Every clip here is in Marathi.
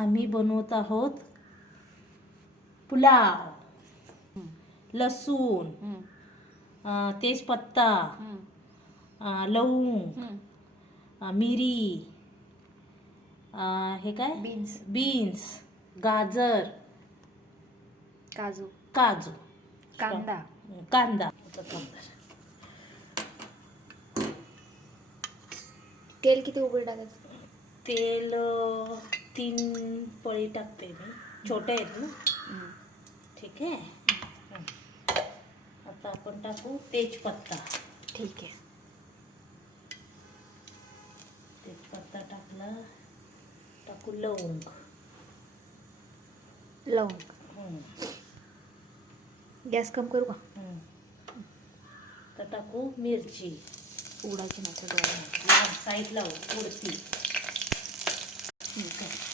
आम्ही बनवत आहोत पुलाव. लसूण, तेजपत्ता, लवंग, मिरी, हे काय बीन्स, गाजर, काजू, काजू, कांदा, कांदा. तेल किती उकळी टाकायचं? तेल 3 पळी टाकते मी, छोटे आहेत ना. ठीक आहे. आता आपण टाकू तेजपत्ता. ठीक आहे. तेजपत्ता टाकला. टाकू लवंग. गॅस कम करू का? तर टाकू मिरची. उडायची नाही साईडला उडती. ठीक आहे.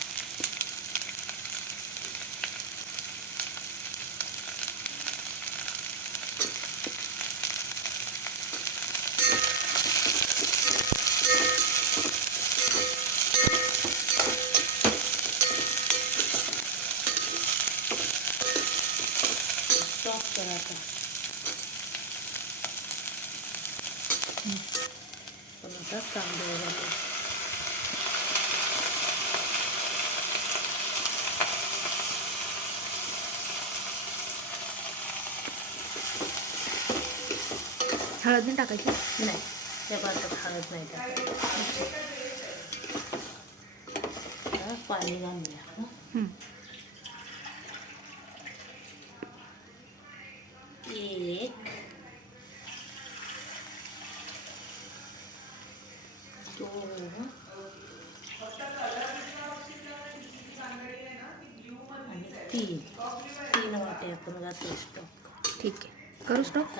स्टॉप करायचा. पण आता कांदे घालू. हळद नाही टाकायची? नाही, त्या भातात हळद नाही टाकायची. पाणी घालूया. एक, दोन आणि 3 वाटे आपण घातले स्टॉक. ठीक आहे. करू स्टॉप?